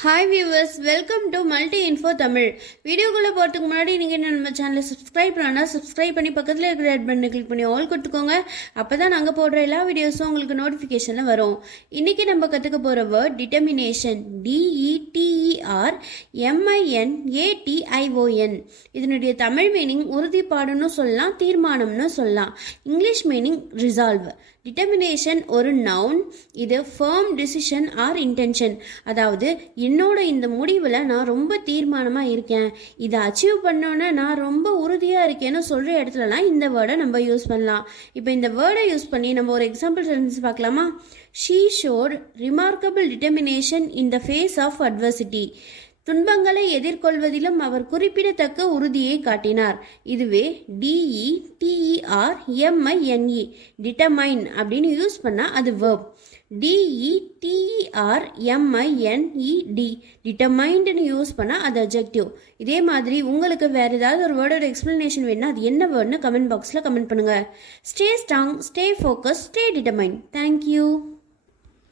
Hi viewers, welcome to multi info Tamil. வீடியோக்குள்ளே போகிறதுக்கு முன்னாடி நீங்கள் நம்ம சேனலை சப்ஸ்கிரைப் பண்ணால் சப்ஸ்கிரைப் பண்ணி பக்கத்தில் இருக்கிற ரெட் பட்டனை கிளிக் பண்ணி ஆல் கொடுத்துக்கோங்க. அப்போ தான் நாங்கள் போடுற எல்லா வீடியோஸும் உங்களுக்கு நோட்டிஃபிகேஷனில் வரும். இன்றைக்கி நம்ம கற்றுக்க போகிற வேர்ட் டிட்டர்மினேஷன். DETERMINATION. இதனுடைய தமிழ் மீனிங் உறுதிப்பாடுன்னு சொல்லலாம், தீர்மானம்னு சொல்லலாம். English meaning resolve. டிட்டர்மினேஷன் ஒரு நவுன். இது ஃபர்ம் டிசிஷன் ஆர் இன்டென்ஷன். அதாவது என்னோட இந்த முடிவில் நான் ரொம்ப தீர்மானமாக இருக்கேன், இதை அச்சீவ் பண்ணோன்னே நான் ரொம்ப உறுதியாக இருக்கேன்னு சொல்கிற இடத்துலலாம் இந்த வேர்டை நம்ம யூஸ் பண்ணலாம். இப்போ இந்த வேர்டை யூஸ் பண்ணி நம்ம ஒரு எக்ஸாம்பிள் சென்டென்ஸ் பார்க்கலாமா? She showed remarkable determination in the face of adversity. துன்பங்களை எதிர்கொள்வதிலும் அவர் குறிப்பிடத்தக்க உறுதியை காட்டினார். இதுவே DETERMINE டிட்டர்மைன் அப்படின்னு யூஸ் பண்ணால் அது verb. DETERMINED டிட்டர்மைண்ட்னு யூஸ் பண்ணால் அது adjective. இதே மாதிரி உங்களுக்கு வேறு ஏதாவது ஒரு வேர்டோட எக்ஸ்பிளனேஷன் வேணும்னா அது என்ன வேர்டுன்னு கமெண்ட் பாக்ஸில் கமெண்ட் பண்ணுங்கள். Stay strong, stay focus, stay determine. Thank you.